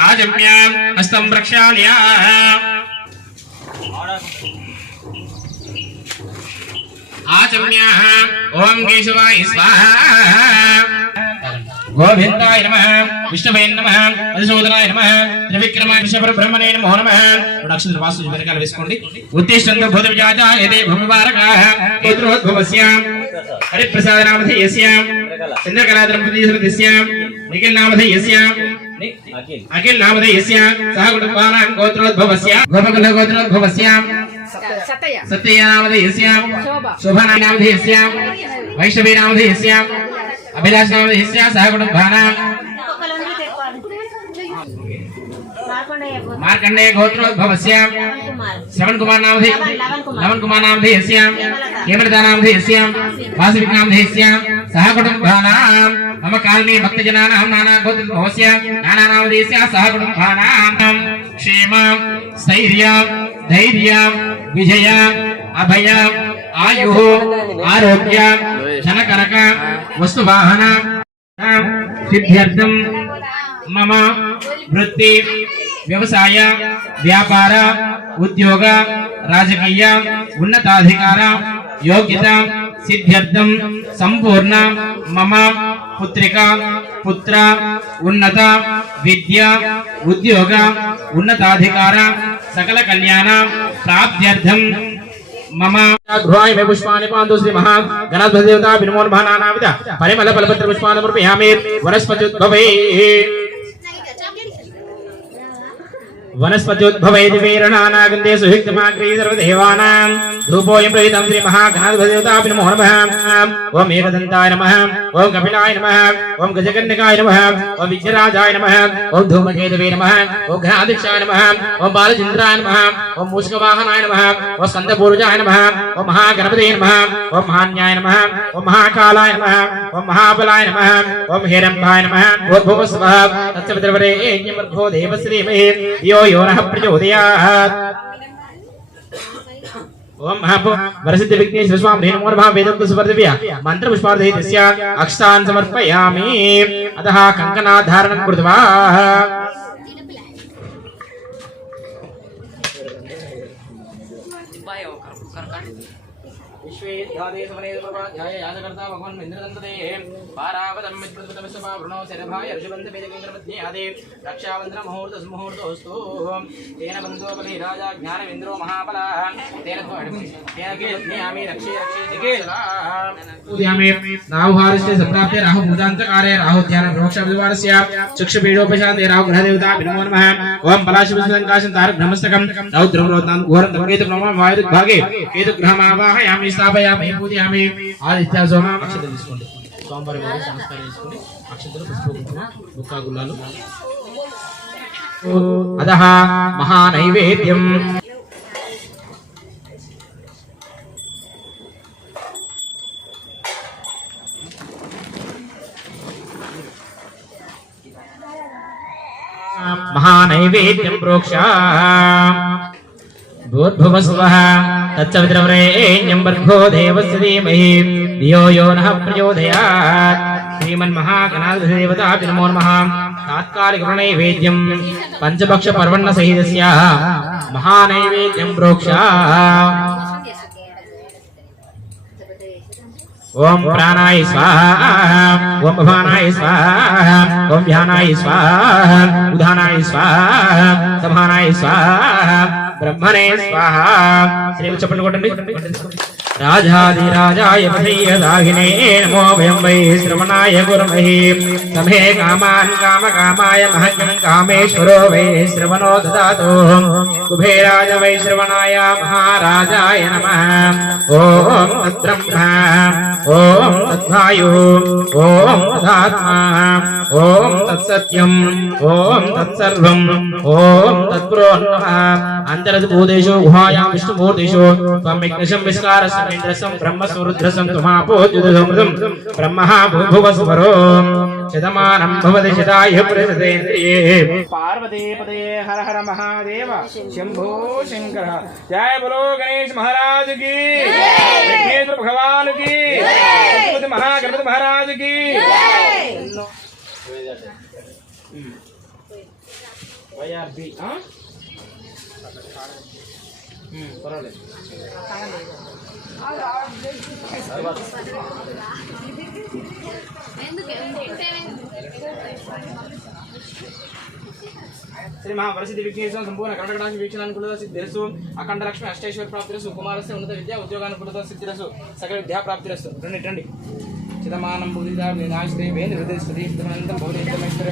आजम्य हस्तं प्रक्षाल्य आचम्य ओम केशवाय स्वाहा गोविन्दाय नमः विष्णवे नमः మధుసూదనాయ నమః త్రివిక్రమాయ విశ్వబ్రహ్మణే నమో నమః నక్షత్ర వాసు వెనకాల వేసుకోండి ఉత్తిష్టంతు భూత విజాత ఏదే భూమివారకాః పుత్రోద్భవస్య హరిప్రసాద నామధేయస్య చంద్రకళాధరం ప్రతిశ్రుతిస్య నిఖిల్ నామధేయస్య అఖిల్. నామధేయస్య సహ కుటుంబానాం గోత్రోద్భవస్య గోపకుల గోత్రోద్భవస్య సతయ సత్య నామధేయస్య శోభ. శోభనా నామధేయస్య వైష్ణవీ నామధేయస్య అభిలాష నామధేయస్య సహ కుటుంబానాం मार्कंडेय गोत्र भवस्याम। श्रवण कुमार नाम थे लवन कुमार नाम थे यस्याम केमलता नाम थे यस्याम वासविक नाम थे यस्याम सह भानाम मम कालनी भक्त जनानाम नाना गोत्र भवस्याम। नाना नाम थे यस्याम सह कुटुंबानाम क्षेमम, स्थैर्यम, धैर्यम, विजयम, अभयम, आयुः, आरोग्यम जनकनकम वस्तुवाहनम, सिद्ध्यर्थम। మమ వృత్తి వ్యవసాయ వ్యాపార ఉద్యోగ రాజకీయ ఉన్నతాధికార యోగ్యత సిద్ధ్యర్థం సంపూర్ణ మమ పుత్రిక పుత్ర ఉన్నత విద్య ఉద్యోగ ఉన్నతాధికార సకల కళ్యాణ ప్రాప్త్యర్థం మమ గృహాయ మే పుష్పాని పాంతు శ్రీ మహా గణాధిపతి దేవతా వినమోన్ భానానామిత పరిమళ ఫలపత్ర పుష్పాన్ని సమర్పయామి వనస్పత్యుద్భవే వనస్పత్యుద్భవైతి వీరణానాగందే సుహిక్తమాగ్రీ సర్వదేవానాం ధూపోయం ప్రహితం శ్రీ మహాగణాధిపతి దేవతా వినమో నమః ఓం ఏకదంతాయ నమః ఓం కపిలాయ నమః ఓం గజకన్యకాయ నమః ఓం విద్యరాజాయ నమః ఓం ధూమకేతవే నమః ఓం ఘనాధిక్షాయ నమః ఓం బాలచంద్రాయ నమః ఓం మూషికవాహనాయ నమః ఓం స్కందపూర్వజాయ నమః ఓం మహాగణపతే నమః ఓం మహాన్యాయ నమః ఓం మహాకాలాయ నమః ఓం మహాబలాయ నమః ఓం హిరంభాయ నమః ఓం భువస్వః తత్సవితృవరేణ్యమర్భో దేవశ్రీమహే ధియో యో నః ప్రచోదయాత్ ఓం మహాపు వరసిద్ధ విఘ్నేశ విశ్వామహే నమో నమః వేదోక్త సువర్ధవ్య మంత్ర పుష్పార్థైతస్య అక్షతాన్ సమర్పయామి అతః కంకణాధారణం కృత్వా విశ్వేధ్యాదేశమనేశ్వరాధ్యాయ యాజకర్తా భగవన్ ఇంద్రదంతదే పారావతం మిత్రృతమిశ్వమా వృణో శరభాయ ఋషిబంధ వేదకంకరమధ్యే ఆదే రక్షాబంధన ముహూర్త సుముహూర్తోస్తు తేన బంధోపలి రాజా జ్ఞానమింద్రో మహాబల తేన తేన కీర్త్యామి రక్షే రక్షే దిగేలా ఉద్యామే రాహుహారస్య సంప్రాప్తే రాహు భూతాంతకారే రాహు ధ్యాన ప్రోక్ష విద్వారస్య చక్షుపీడోపశాంతే రాహు గ్రహదేవతా వినమో నమః ఓం పలాశివసంకాశం గ్రహమావాహయామి స్థాపయామి. పూజయామి ఆదిత్య సోమ అక్షతలు తీసుకోండి. సోమవారం రోజు సంస్కారం చేసుకోండి అక్షతలు పుష్పకుంకుమ బుక్కా గుల్లాలు అదహ మహానైవేద్యం. మహానైవేద్యం ప్రోక్ష. భూర్భువస్వః. తత్సవితృవరేణ్యం భర్గో దేవस्य ధీమహి ధియో యో నః ప్రచోదయాత్ శ్రీమన్మహాగణాధిదేవతా నమో నమః తాత్కాలిక నైవేద్యం పంచభక్ష పర్వణ సహితస్య మహానైవేద్యం ప్రోక్ష ఓం ప్రాణాయ స్వాహ ఓం భవానాయ స్వాహ ఓం ధ్యానాయ స్వాహ బ్రహ్మణే స్వాహ. శ్రీ చెప్పండి కొట్టండి రాజాదిరాజాయ పథయ్యదాహినే నమో వయం వై శ్రవణాయ గురుమహి. సమే కామాన్ కామ కామాయ మహ్యం కామేశ్వరో వై శ్రవణో దదాతు. కుబేరాజ వై శ్రవణాయ మహారాజాయ నమః. ఓం తద్బ్రహ్మ ఓం తద్వాయు. ఓం తదాత్మా. ఓం తత్సత్యం. ఓం తత్సర్వం. ఓం తత్పురోన్నః అంతరద్భూతేషు గుహాయాం విష్ణుమూర్తిషో. త్వమిగ్నిశం విస్కారసం ఇంద్రసం బ్రహ్మస్వరుద్రసం బ్రహ్మ భూభువ స్వరో शतमानम् भवति शतायुः प्रसतेन्द्रिये पार्वती पदे हर हर महादेव। शंभो शंकर। जय बोलो गणेश महाराज की। जय भगवान की। जय महागणपति महाराज की। जय पर्वाले శ్రీ మహాపరిస్థితి విఘ్నేశ్వరం సంపూర్ణ కర్ణకటానికి వీక్షణానుకూలత సిద్ధిరసు అఖండ లక్ష్మి అష్టేశ్వర ప్రాప్తిరసు కుమారస్య ఉన్నత విద్యా ఉద్యోగానుకూలత సిద్ధిరసు సకల విద్యా ప్రాప్తిరసు రండి రండి. చిదమానం బుద్ధిదా వినాశదే వేణు హృదయ చిదమానందం చిదమనంతం భవదే చిదమేశ్వరే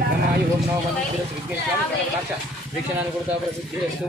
బ్రహ్మాయు ఓం నవ వంద సిద్ధిరసు విఘ్నేశ్వరం కర్ణకటాక్ష వీక్షణానుకూలత ప్రసిద్ధిరస్తు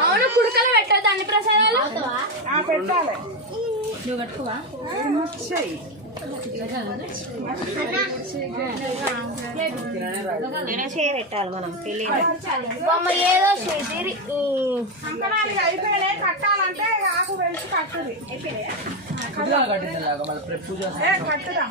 అవును కుడుకలు పెట్టద్దు అన్ని ప్రసాదాలు. ఆ, పెట్టాలి. నువ్వు కట్టుకోవా? వచ్చాయి బొమ్మ ఏదో అయిపోయినాయి. కట్టాలంటే ఆకు కట్టుది ఏ, కట్టుదాం.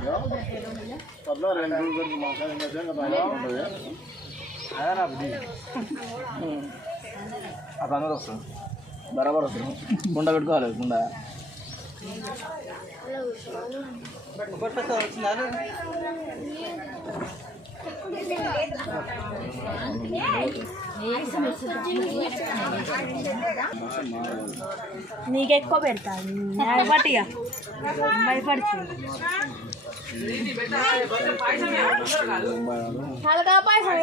బెల్లపు ఉండ్రాలు. కవర్లు ఉంటాయి వచ్చిన వాళ్ళు తీసారు అప్పుడు అందరూ వస్తుంది బరాబర్ వస్తుంది గుండ పెట్టుకోవాలి గుండ నీకు ఎక్కువ పెడతాను భయపడిగా భయపడుతుంది హల్కా పాయసం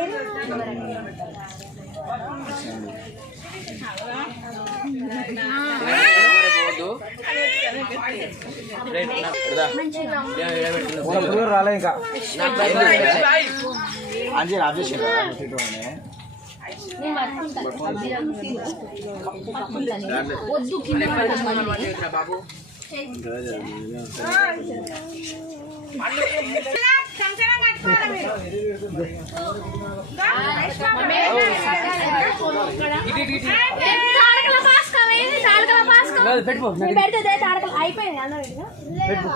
రాలే ఇంకా. వద్దు కింద బాబు కట్టుకోవాలి మీరు. తాడకల పాస్కం ఏంది తాడకల పాస్కం పెడితే అయిపోయింది పెట్టు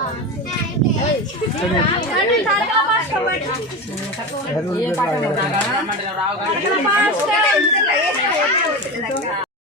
రావు పాస్కం